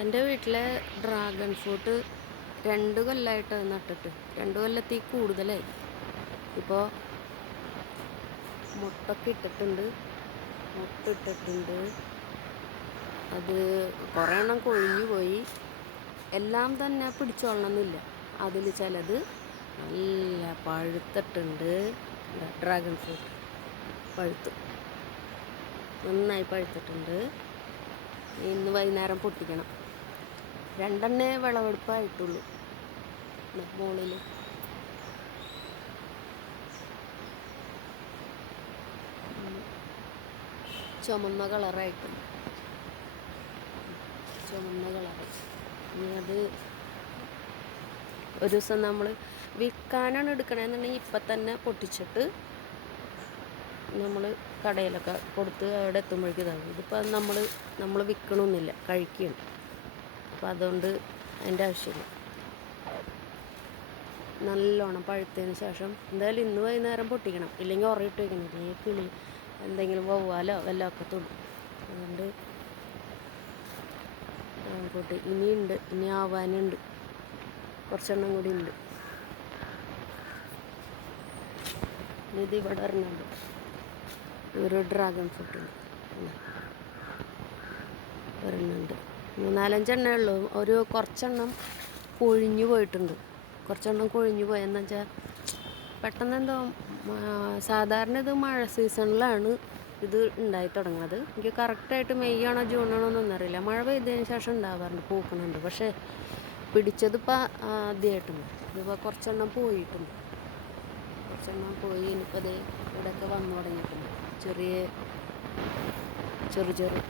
എൻ്റെ വീട്ടിലെ dragon fruit 2 കൊല്ലമായിട്ട് നട്ടിട്ട് 2 കൊല്ലത്തിൽ കൂടുതലായി. ഇപ്പോൾ മുട്ടൊക്കെ ഇട്ടിട്ടുണ്ട്, മുട്ടിട്ടിട്ടുണ്ട്. അത് കുറേ എണ്ണം കൊഴിഞ്ഞു പോയി. എല്ലാം തന്നെ പിടിച്ചോളണമെന്നില്ല. അതിൽ ചിലത് നല്ല പഴുത്തിട്ടുണ്ട്. ഡ്രാഗൺ ഫ്രൂട്ട് പഴുത്ത് നന്നായി പഴുത്തിട്ടുണ്ട്. ഇന്ന് വൈകുന്നേരം പൊട്ടിക്കണം. 2 വിളവെടുപ്പായിട്ടുള്ളൂ. മുകളിൽ ചുമന്ന കളറായിട്ടുണ്ട്. ചുമന്ന കളറ്. ഇനി അത് ഒരു ദിവസം നമ്മൾ വിൽക്കാനാണ് എടുക്കണമെന്നുണ്ടെങ്കിൽ ഇപ്പം തന്നെ പൊട്ടിച്ചിട്ട് നമ്മൾ കടയിലൊക്കെ കൊടുത്ത് അവിടെ എത്തുമ്പോഴേക്കും ഇതാകും. ഇതിപ്പോൾ നമ്മൾ വിൽക്കണമെന്നില്ല, കഴിക്കുകയാണ്. അപ്പം അതുകൊണ്ട് അതിൻ്റെ ആവശ്യമില്ല. നല്ലോണം പഴുത്തതിന് ശേഷം എന്തായാലും ഇന്ന് വൈകുന്നേരം പൊട്ടിക്കണം, ഇല്ലെങ്കിൽ ഉറയിട്ട് വയ്ക്കണം. ഈ കിളി എന്തെങ്കിലും വവ്വാലോ വല്ലതൊക്കെ തൊടും. അതുകൊണ്ട് പൊട്ടി ഇനിയുണ്ട്, ഇനി ആവാനുണ്ട്, കുറച്ചെണ്ണം കൂടി ഉണ്ട്. ഇത് ഇവിടെ ഒരെണ്ണമുണ്ട്, ഒരു ഡ്രാഗൺ ഫ്രൂട്ടുണ്ട്, ഒരെണ്ണമുണ്ട്. 4-5 എണ്ണേ ഉള്ളൂ. ഒരു കുറച്ചെണ്ണം കൊഴിഞ്ഞു പോയിട്ടുണ്ട്. കുറച്ചെണ്ണം കൊഴിഞ്ഞു പോയെന്ന് വെച്ചാൽ പെട്ടെന്ന് എന്തോ സാധാരണ ഇത് മഴ സീസണിലാണ് ഇത് ഉണ്ടായി തുടങ്ങുന്നത്. എനിക്ക് കറക്റ്റായിട്ട് മെയ് ആണോ ജൂൺ ആണോ എന്നൊന്നും അറിയില്ല. മഴ പെയ്തതിന് ശേഷം ഉണ്ടാവാറുണ്ട്, പൂക്കണുണ്ട്. പക്ഷേ പിടിച്ചതിപ്പോൾ ആദ്യമായിട്ടുണ്ട്. ഇതിപ്പോൾ കുറച്ചെണ്ണം പോയിട്ടുണ്ട്. കുറച്ചെണ്ണം പോയി. ഇനിയിപ്പോൾ അത് ഇവിടെയൊക്കെ വന്നു തുടങ്ങിയിട്ടുണ്ട്. ചെറിയ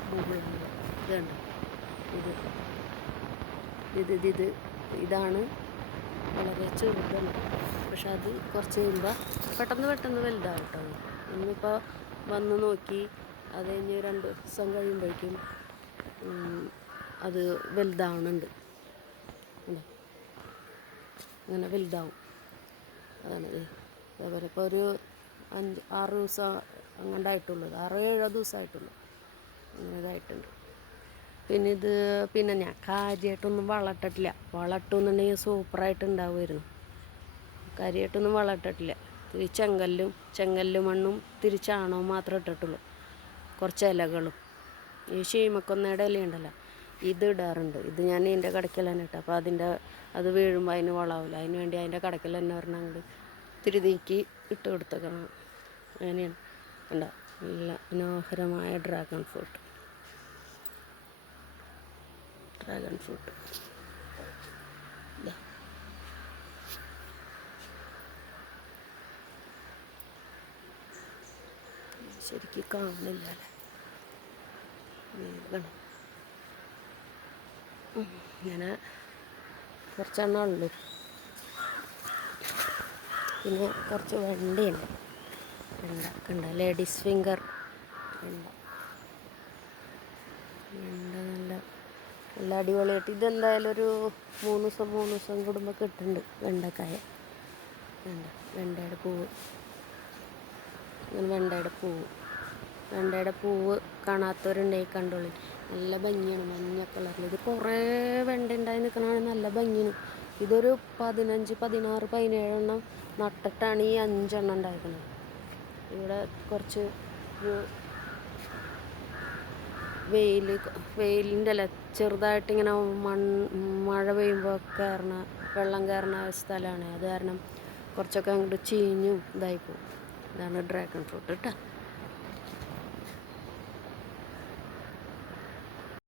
പൂവുകളുണ്ട്. ഇതുണ്ട്, ഇതാണ് വളരെ ചെറുതാണ്. പക്ഷെ അത് കുറച്ച് കഴിയുമ്പോൾ പെട്ടെന്ന് വലുതാവും കേട്ടോ. ഇന്നിപ്പോൾ വന്ന് നോക്കി, അത് കഴിഞ്ഞ് 2 ദിവസം കഴിയുമ്പോഴേക്കും അത് വലുതാവണുണ്ട്. അങ്ങനെ വലുതാവും. അതാണത്. അതേപോലെ ഇപ്പോൾ ഒരു 5-6 ദിവസം അങ്ങോട്ടായിട്ടുള്ളൂ. 6-7 ദിവസമായിട്ടുള്ളൂ. അങ്ങനെ ഇതായിട്ടുണ്ട്. പിന്നെ ഞാൻ കാര്യമായിട്ടൊന്നും വളമിട്ടിട്ടില്ല. വളമിട്ടെന്നുണ്ടെങ്കിൽ സൂപ്പറായിട്ട് ഉണ്ടാവുമായിരുന്നു. കാര്യമായിട്ടൊന്നും വളമിട്ടിട്ടില്ല. ഇത്തിരി ചെങ്കല്ല് മണ്ണും ഇത്തിരി ചാണകവും മാത്രമേ ഇട്ടിട്ടുള്ളൂ. കുറച്ച് ഇലകളും ഈ ശീമക്കൊന്നയുടെ ഇലയുണ്ടല്ലോ, ഇത് ഇടാറുണ്ട്. ഇത് ഞാൻ ഇതിൻ്റെ കടയ്ക്കൽ തന്നെ ഇട്ടു. അപ്പോൾ അത് വീഴുമ്പോൾ അതിന് വളമാവില്ല. അതിന് വേണ്ടി അതിൻ്റെ കടയ്ക്കൽ തന്നെ പറഞ്ഞാൽ അങ്ങോട്ട് ഇത്തിരി നീക്കി ഇട്ട് കൊടുത്തേക്കണം. അങ്ങനെയാണ് ഉണ്ടാവും. നല്ല മനോഹരമായ ഡ്രാഗൺ ഫ്രൂട്ട്. ശരിക്കും കാണുന്നില്ല അല്ലേ? ഇങ്ങനെ കുറച്ചെണ്ണം ഉള്ളൂ. പിന്നെ കുറച്ച് വെണ്ടയുണ്ട്. വെണ്ട ലേഡീസ് ഫിംഗർ വെണ്ട നല്ല അടിപൊളിയായിട്ട്. ഇതെന്തായാലും ഒരു 3 ദിവസം കൂടുമ്പോൾ കിട്ടുന്നുണ്ട് വെണ്ടക്കായ. വെണ്ടയുടെ പൂവ്. വെണ്ടയുടെ പൂവ് കാണാത്തവരുണ്ടെങ്കിൽ കണ്ടോളി. നല്ല ഭംഗിയാണ്, മഞ്ഞ കളറിൽ. ഇത് കുറേ വെണ്ട ഉണ്ടായി നിൽക്കണതാണ്, നല്ല ഭംഗിയാണ്. ഇതൊരു 15, 16, 17 എണ്ണം നട്ടിട്ടാണ് ഈ 5 എണ്ണം ഉണ്ടായിരിക്കുന്നത്. ഇവിടെ കുറച്ച് ഒരു വെയിലിൻ്റെ അല്ല, ചെറുതായിട്ടിങ്ങനെ മഴ പെയ്യുമ്പോൾ വെള്ളം കയറുന്ന സ്ഥലമാണ്. അത് കാരണം കുറച്ചൊക്കെ അങ്ങോട്ട് ചീഞ്ഞും ഇതായിപ്പോവും. ഇതാണ് ഡ്രാഗൺ ഫ്രൂട്ട് കേട്ടോ.